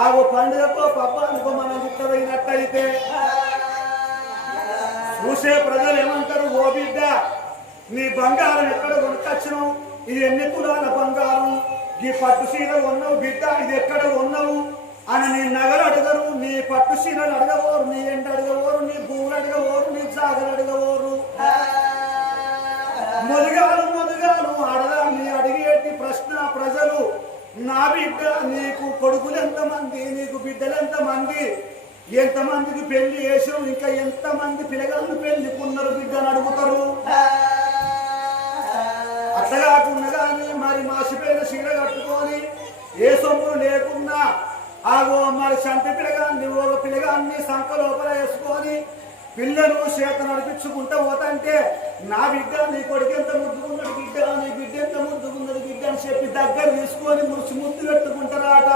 ఆ పండుగకో పబ్బానికో మనం గుర్తపోయినట్టయితే చూసే ప్రజలు ఏమంటారు, ఓ బిడ్డ నీ బంగారం ఎక్కడ కొనుకొచ్చినావు, ఇది ఎన్ని తులాల బంగారం, ఈ పట్టు సీర కొన్నావు బిడ్డ, ఇది ఎక్కడ కొన్నావు అని నీ నగలు అడగరు, నీ పట్టు సీరలు అడగవోరు, నీ ఎండ అడగవోరు, నీ భూములు అడగవోరు, నీ జాగలు అడగవోరు. మొదగాలు ఆడదాన్ని అడిగేటి ప్రశ్న ప్రజలు, నా బిడ్డ నీకు కొడుకులు ఎంతమంది, నీకు బిడ్డలు ఎంతమంది, ఎంతమందికి పెళ్లి చేసావు, ఇంకా ఎంతమంది పిల్లగాళ్ళు పెళ్లికున్నారు బిడ్డ అని అడుగుతారు. అట్లా కాకుండా కానీ మరి మాసిపోయిన చీర కట్టుకొని ఏ సొమ్ములు లేకున్నా ఆగో మరి చంటి పిల్లగాన్ని ఒక పిల్లగాన్ని సంఖ లోపల వేసుకొని పిల్లలు చేత నడిపించుకుంటూ పోతాంటే నా బిడ్డ నీ కొడుకు ఎంత ముద్దుకున్నాడు బిడ్డ, నీ బిడ్డ ఎంత ముద్దుకున్నాడు బిడ్డ అని చెప్పి దగ్గర తీసుకొని మురిసి ముద్దు పెట్టుకుంటారాట.